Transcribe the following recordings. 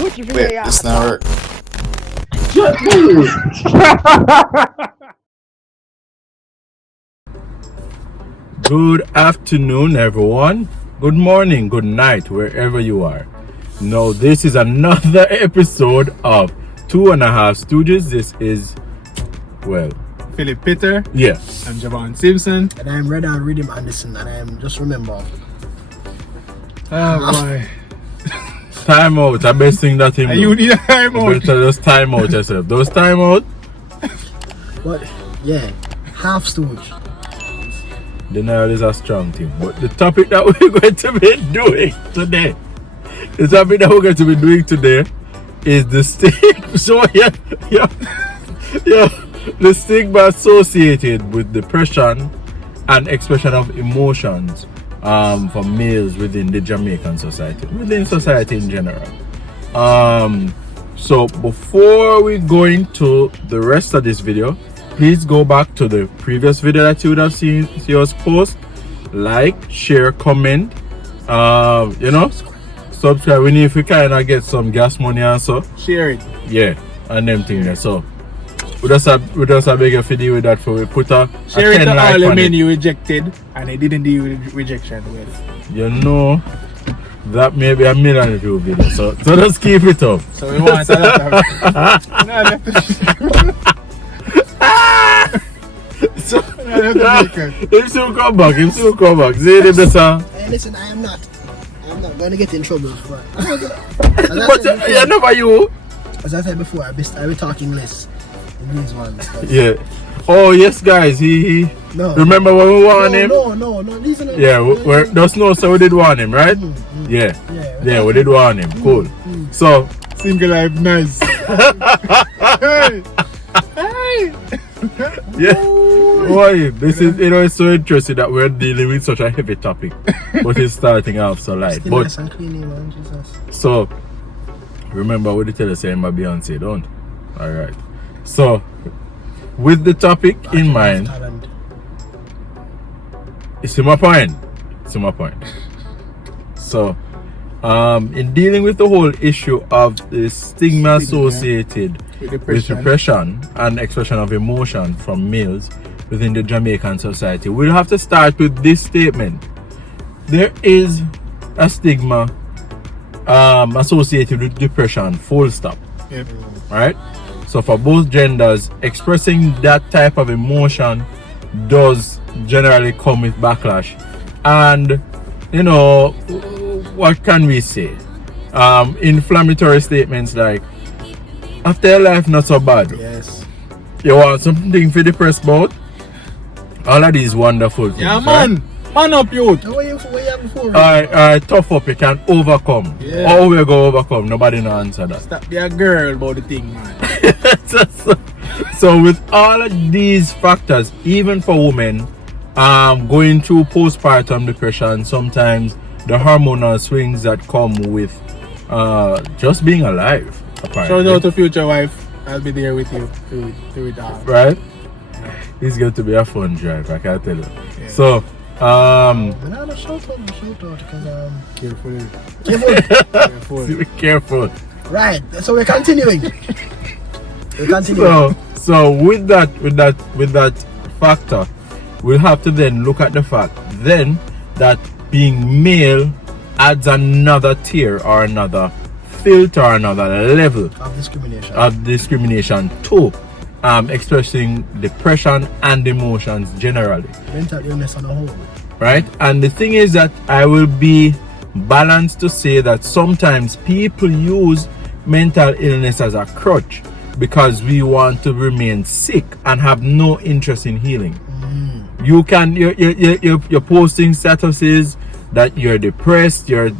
Which video Wait, it's not work. Good afternoon, everyone. Good morning, good night, wherever you are. Now, this is another episode of 2.5 Stooges. This is, well, Philip Peter. yeah. I'm Javon Simpson. And I'm Red and Rhythm Anderson, and I'm just remember. Oh boy. Time out. The best thing that him do. You need a time out. Better just time out yourself. Those time out, What? Yeah. Half Stooge. denial is a strong thing. But the topic that we're going to be doing today, is the stigma. So the stigma associated with depression and expression of emotions for males within the Jamaican society, within society in general. So before we go into the rest of this video, please go back to the previous video that you would have seen us post. Like, share, comment, subscribe. We need to kind of get some gas money and so. Share it. Yeah, and them things there. So we just have beg for deal with that, for we put a Share a it 10 to like all the on men it. you rejected and they didn't deal with rejection well. You know, that may be a million view video. So just keep it up. So we want a lot of So him still come back. See him the song. Hey, listen, I'm not going to get in trouble for it. But you never you. As I said before, I'll be talking less in these ones. Yeah. Oh yes, guys. He. No. Remember when we warned him? No. These are not. Yeah. There's no. So we did warn him, right? Yeah. Yeah. We did warn him. Cool. So. single life nice. Yeah. Boy, this is, it's so interesting that we're dealing with such a heavy topic, but it's starting off so light. Still But nice and clean, man, Jesus. so remember what they tell us saying by Beyonce, don't? All right. So with the topic in mind, it's my point. So in dealing with the whole issue of the stigma associated with depression and expression of emotion from males within the Jamaican society, we'll have to start with this statement. There is a stigma associated with depression, full stop. Yep. Right? So for both genders, expressing that type of emotion does generally come with backlash. And what can we say? Inflammatory statements like, after your life not so bad. Yes. You want something for depressed about? All of these wonderful things. Yeah, man. Right? Man up, youth. Where you before? Alright, tough up, you can overcome. Yeah. How we go overcome? Nobody no answer that. Stop be a girl about the thing, man. So with all of these factors, even for women, going through postpartum depression, sometimes the hormonal swings that come with just being alive. Shout out to future wife. I'll be there with you to it all. Right? It's going to be a fun drive, I can tell you. Yeah. So, Shout out because Careful. be careful. right. So we're continuing. So with that factor, we'll have to then look at the fact then that being male adds another tier or another filter or another level of discrimination to expressing depression and emotions generally. mental illness on a whole. Right? And the thing is that I will be balanced to say that sometimes people use mental illness as a crutch because we want to remain sick and have no interest in healing. You're posting statuses that you're depressed, you're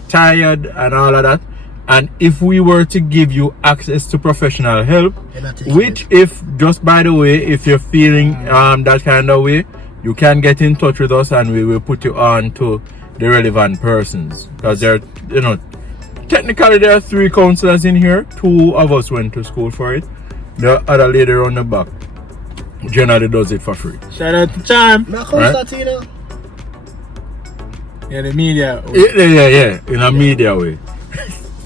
tired and all of that. And if we were to give you access to professional help, which if just by the way, if you're feeling that kind of way, you can get in touch with us and we will put you on to the relevant persons. Because technically there are 3 counselors in here. 2 of us went to school for it. The other lady on the back generally does it for free. Shout out to Charm. Constantino. Yeah, the media. Yeah, in a media way.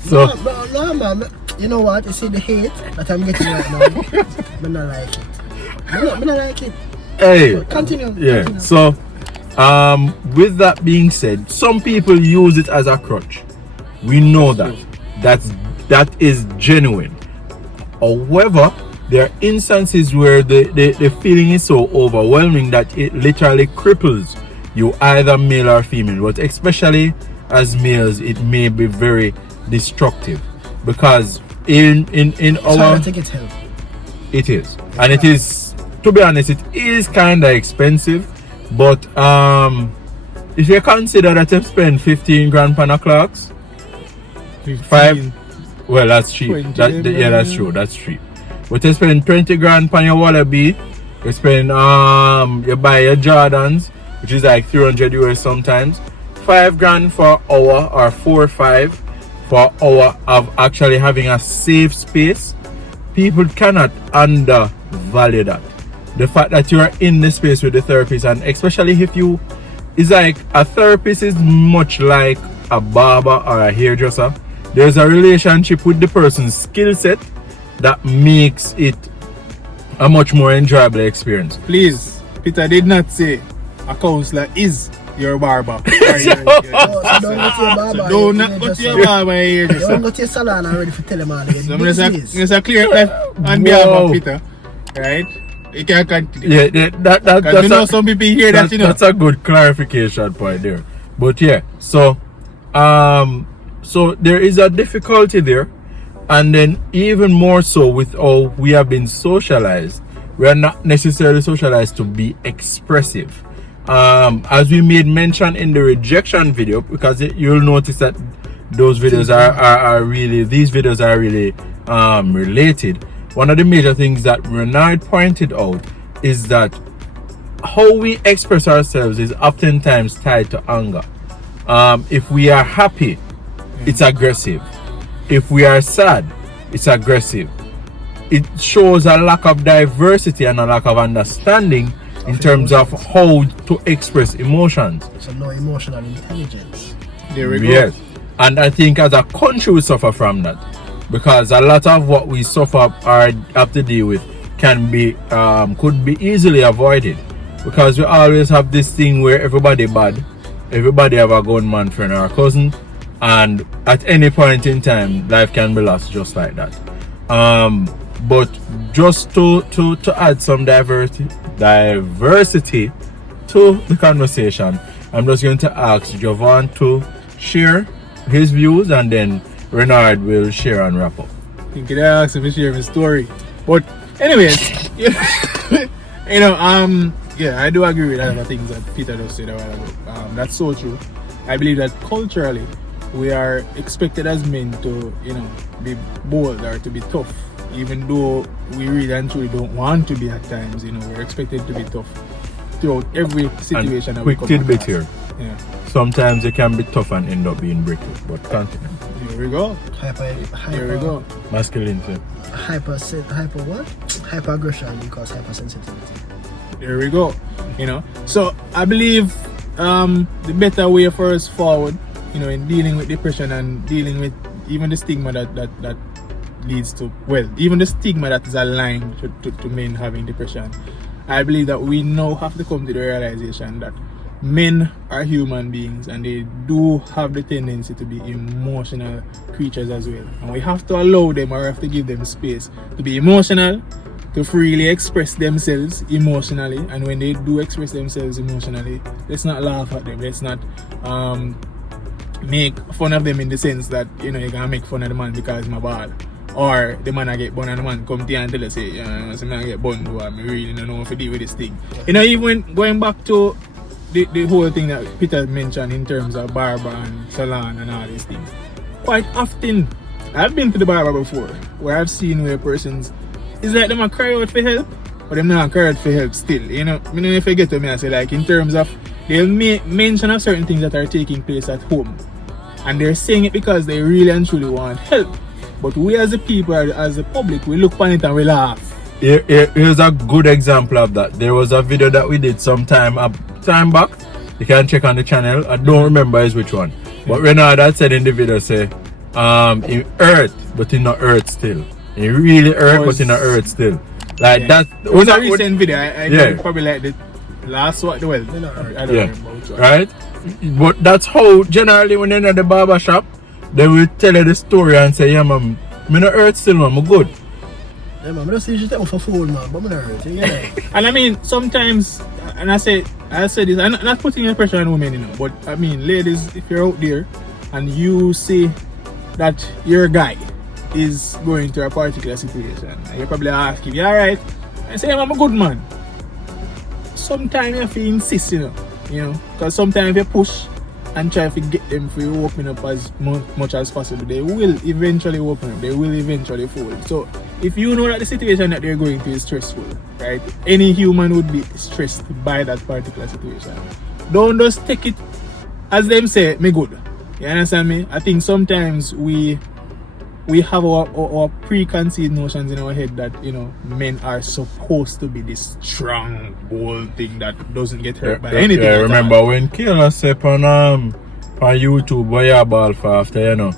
So no, man. You know what? You see the hate that I'm getting right now. I don't like it. I don't like it. hey, So continue. yeah. Continue. So with that being said, some people use it as a crutch. We know that. That is genuine. However, there are instances where the feeling is so overwhelming that it literally cripples you, either male or female. But especially as males, it may be very destructive, because in So our I think it's help. it is, and it is, to be honest, it is kind of expensive. But if you consider that you spend 15 grand on a clocks, 15. well, that's cheap. 20, Yeah, that's true. That's cheap. But you spend 20 grand on your Wallaby, you spend you buy your Jordans, which is like 300 US sometimes. 5 grand for hour, or 4 or 5 for hour of actually having a safe space. People cannot undervalue that. The fact that you are in the space with the therapist, and especially if you, it's like a therapist is much like a barber or a hairdresser. There's a relationship with the person's skill set that makes it a much more enjoyable experience. Please, Peter did not say a counselor is your barber. So don't go to your barber. So do not go to your barber here. Don't go to your salon and ready for tell them all again. So I'm just a clear that on behalf of Peter, right? You can continue. Yeah, that's you know some people hear that, you know. That's a good clarification point there. But yeah, so there is a difficulty there, and then even more so with how we have been socialized. We are not necessarily socialized to be expressive. As we made mention in the rejection video, because you'll notice that those videos are really, these videos are really related. One of the major things that Renard pointed out is that how we express ourselves is oftentimes tied to anger. If we are happy, it's aggressive. If we are sad, it's aggressive. It shows a lack of diversity and a lack of understanding in terms of how to express emotions. So no emotional intelligence. There we go. Yes. And I think as a country we suffer from that, because a lot of what we suffer or have to deal with can be could be easily avoided, because we always have this thing where everybody bad, everybody have a gunman friend or a cousin, and at any point in time life can be lost just like that. But just to add some diversity to the conversation, I'm just going to ask Jovan to share his views, and then Renard will share and wrap up. I think it asks him to share his story. But anyways, yeah, I do agree with a lot of things that Peter just said a while ago. That's so true. I believe that culturally we are expected as men to, be bold or to be tough, even though we really and truly don't want to be at times. We're expected to be tough throughout every situation. And quick tidbit here. Yeah. Sometimes it can be tough and end up being brittle, but continue. Here we go. Here we go. Masculinity. Hyperaggression because hypersensitivity. There we go. So I believe the better way for us forward, in dealing with depression and dealing with even the stigma that leads to, even the stigma that is aligned to men having depression. I believe that we now have to come to the realization that men are human beings and they do have the tendency to be emotional creatures as well. And we have to allow them, or have to give them space to be emotional, to freely express themselves emotionally. And when they do express themselves emotionally, let's not laugh at them. Let's not make fun of them in the sense that, you're gonna make fun of the man because he's my ball. Or the man I get bun and the man come to you and tell us, say, I get bun, I really don't know if to deal with this thing. Even going back to the whole thing that Peter mentioned in terms of barber and salon and all these things. Quite often, I've been to the barber before, where I've seen where persons, it's like them a cry out for help, but them not cry out for help still. If I get to me, I say, like, in terms of, they'll mention of certain things that are taking place at home, and they're saying it because they really and truly want help. But we as a people, as the public, we look on it and we laugh. Here's a good example of that. There was a video that we did some time back. You can check on the channel. I don't remember which one. But Renard had said in the video, say, it hurt, but it not hurt still. It really hurt, but it not hurt still. Like that. It was a recent video. I probably like the last one. Well, I don't remember which one. Right? But that's how generally when you're in the barber shop, they will tell you the story and say, yeah, man, me not hurt still, man, I'm good. Yeah, man, I don't see you take for food, man, but I'm not hurt. Yeah. And I mean, sometimes, and I say this, I'm not putting any pressure on women, you know, but I mean, ladies, if you're out there and you see that your guy is going through a particular situation, and you probably ask him, you alright? I say, I'm a good man. Sometimes you have to insist, you know, because sometimes you push and try to get them to open up as much as possible. They will eventually open up, they will eventually fold. So if you know that the situation that they're going through is stressful, right? Any human would be stressed by that particular situation. Don't just take it as them say, me good. You understand me? I think sometimes we have our preconceived notions in our head that, you know, men are supposed to be this strong, bold thing that doesn't get hurt by anything. Yeah, remember when Kayla said on YouTube, boy, you ball for after, you know.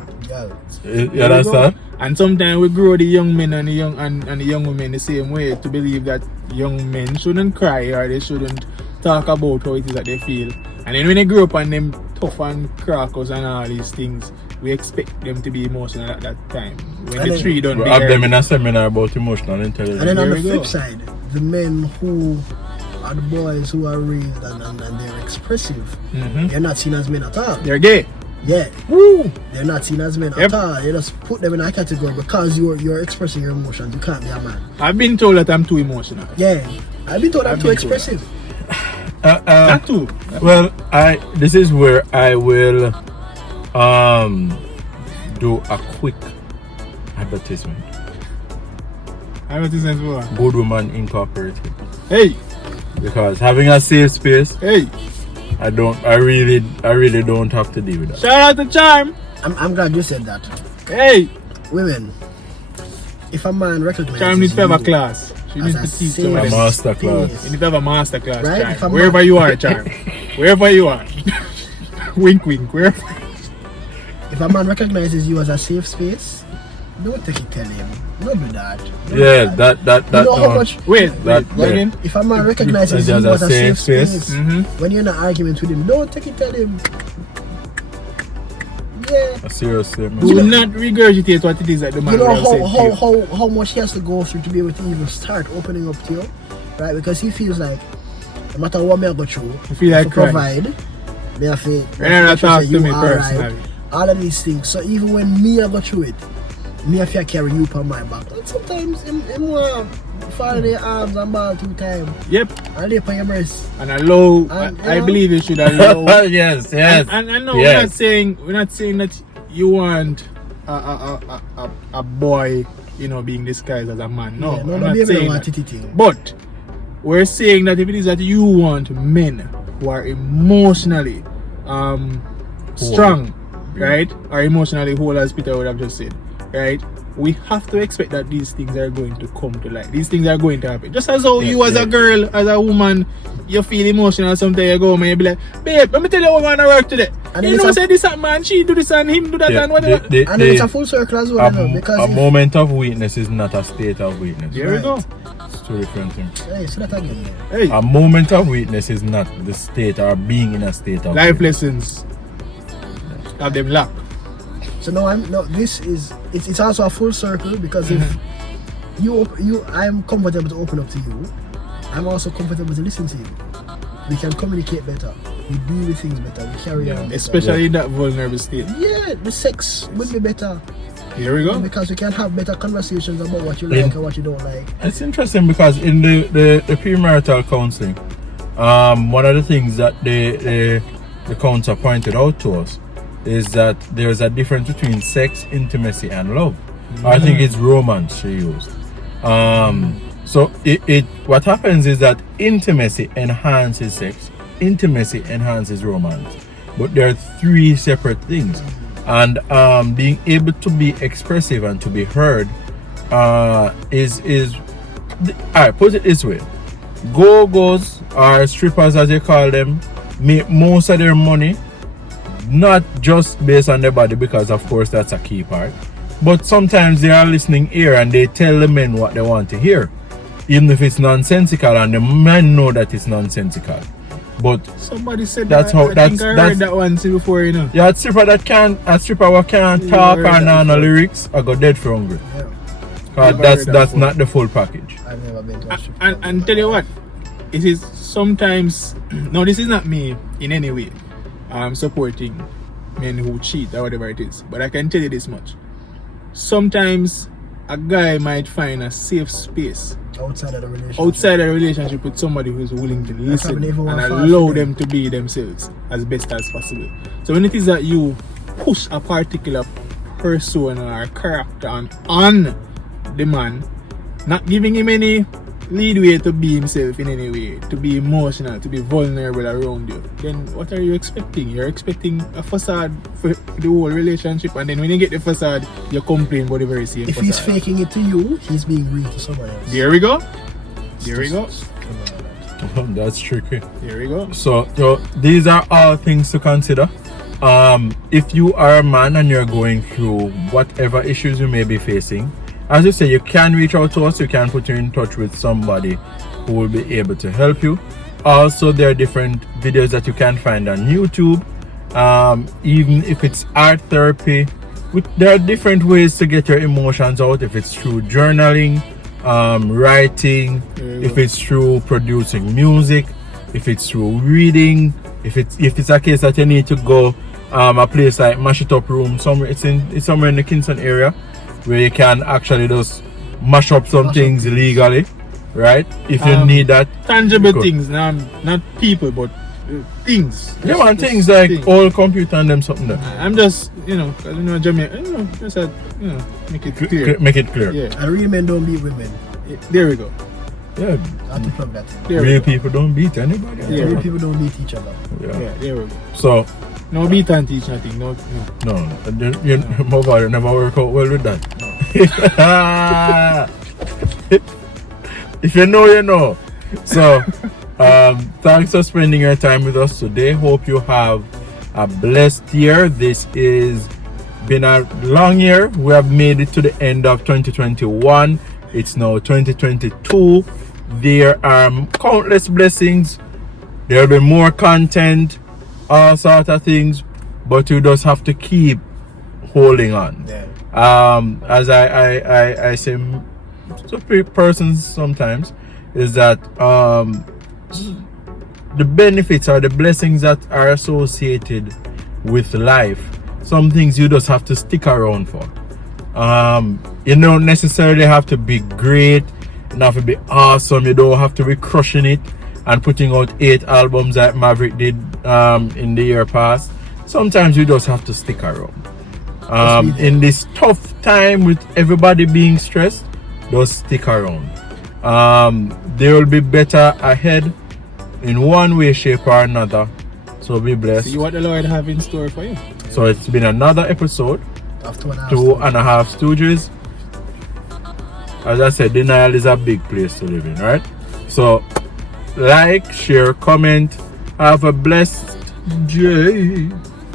You understand? And sometimes we grow the young men and the young women the same way to believe that young men shouldn't cry or they shouldn't talk about how it is that they feel. And then when they grow up and them tough and crackers and all these things, we expect them to be emotional at that time. When the tree don't bear. We have them in a seminar about emotional intelligence. And then on the flip side, the men who are the boys who are raised and they're expressive, they're not seen as men at all. They're gay. Yeah. Woo! They're not seen as men at all. You just put them in a category because you're expressing your emotions. You can't be a man. I've been told that I'm too emotional. Yeah. I've been told I'm too expressive. Not too. Well, this is where I will do a quick advertisement. Advertisement for what? Good Woman Incorporated. Hey! Because having a safe space, hey! I really don't have to deal with that. Shout out to Charm! I'm glad you said that. Hey! Women, if a man recognizes Charm needs to have a class. She needs to teach A master class. You need to have a master class, right? Charm. Wherever you are, Charm. Wherever you are. Wink, wink. Wherever. If a man recognizes you as a safe space, don't take it, tell him. Don't do that. Don't Yeah, do that. that You know how much. Wait, yeah. If a man recognizes you as a safe space, when you're in an argument with him, don't take it, tell him. Yeah. Seriously, man. Do not regurgitate what it is that the man You know will say to you. how much he has to go through to be able to even start opening up to you, right? Because he feels like no matter what I go through, You feel like crying. provide, me have to talk to you me are personally. right. All of these things. So even when me I go through it, me have to carry you upon my back. And sometimes him want fall in your arms and ball 2 times. Yep. And lay upon your breast. And allow. I believe you should allow. yes. And I know yes. we're not saying that you want a boy, you know, being disguised as a man. No, Yeah, I'm not saying that. thing. But we're saying that if it is that you want men who are emotionally strong, right, or emotionally whole, as Peter would have just said, right, we have to expect that these things are going to come to light. These things are going to happen. Just as how you as a girl, as a woman, you feel emotional sometimes, you go home and you be like, babe, let me tell you what I'm going to work today. And you know, say this man, she do this and him do that and whatever. And it's a full circle as well, because a moment of weakness is not a state of weakness. There we go. It's 2 different things. Hey, say that again. Hey. A moment of weakness is not the state or being in a state of Life weakness. lessons. Have them locked. So now it's also a full circle because if I'm comfortable to open up to you, I'm also comfortable to listen to you. We can communicate better. We deal with things better. We carry on better. Especially in that vulnerable state. Yeah, the sex would be better. Here we go. Because we can have better conversations about what you like and what you don't like. It's interesting because in the premarital counseling, one of the things that the counselor pointed out to us is that there's a difference between sex, intimacy, and love. I think it's romance she used. So what happens is that intimacy enhances sex, intimacy enhances romance, but there are 3 separate things. And being able to be expressive and to be heard is alright, put it this way: go-go's or strippers, as you call them, make most of their money not just based on the body, because of course that's a key part, but sometimes they are listening ear and they tell the men what they want to hear, even if it's nonsensical, and the men know that it's nonsensical. But Somebody said that's that. how I that's think I that's heard that once before, you know. yeah, a stripper who can't You talk heard or that know no before. lyrics, I got dead for hungry. Yeah. Cause Never that's heard that that's before. not the full package. I've never been to a strip And, club. and tell you what, it is sometimes. No, this is not me in any way. Supporting men who cheat or whatever it is. But I can tell you this much: sometimes a guy might find a safe space outside of the relationship. outside a relationship with somebody who's willing to listen happened even and one fast allow food. them to be themselves as best as possible. So when it is that you push a particular persona or character on the man, not giving him any leadway to be himself in any way, to be emotional, to be vulnerable around you, then what are you expecting? You're expecting a facade for the whole relationship, and then when you get the facade, you complain about the very same If facade. he's faking it to you, he's being real to someone else. There we go. There we go. That's tricky. There we go. So these are all things to consider. If you are a man and you're going through whatever issues you may be facing, as you say, you can reach out to us. You can put you in touch with somebody who will be able to help you. Also, there are different videos that you can find on YouTube. Even if it's art therapy, there are different ways to get your emotions out. If it's through journaling, writing, if it's through producing music, if it's through reading, if it's a case that you need to go a place like Mash It Up Room, somewhere it's somewhere in the Kingston area, where you can actually just mash up some things legally, right? If you need that Tangible Good. things, not people, but things. yeah, man, Just things like things. old computer and them something there. I'm just, cause Jamaica, just make it clear. Make it clear. Yeah, And real men don't beat women. there we go. Yeah, I have to plug that in. There we real go. people don't beat anybody. Yeah. Real people don't beat each other. Yeah. Yeah, there we go. So No beat and teach nothing. No. my body never work out well with that. If you know, you know. So thanks for spending your time with us today. Hope you have a blessed year. This is been a long year. We have made it to the end of 2021. It's now 2022. There are countless blessings. There will be more content, all sorts of things, but you just have to keep holding on. Yeah. As I say to persons sometimes, is that the benefits or the blessings that are associated with life, some things you just have to stick around for. You don't necessarily have to be great, you don't have to be awesome, you don't have to be crushing it and putting out 8 albums like Maverick did in the year past. Sometimes you just have to stick around. In this tough time with everybody being stressed, just stick around. There will be better ahead in one way, shape or another. So be blessed. See what the Lord have in store for you. So it's been another episode, Of 2.5 Two and a Half Stooges. As I said, denial is a big place to live in, right? So like, share, comment, have a blessed day,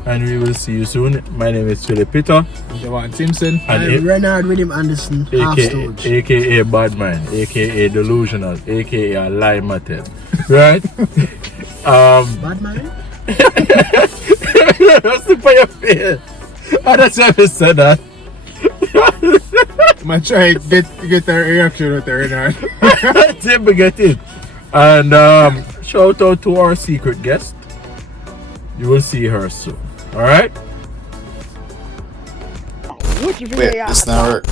and we will see you soon. My name is Philip Peter, Javon Simpson. And Renard William Anderson, Half Stooges. aka Badman, aka Delusional, aka a lie matter, right? Bad man? That's the your face. I just never said that. I'm try get a reaction with her now. Never get it. And shout out to our secret guest. You will see her soon. All right. Wait, it's not work.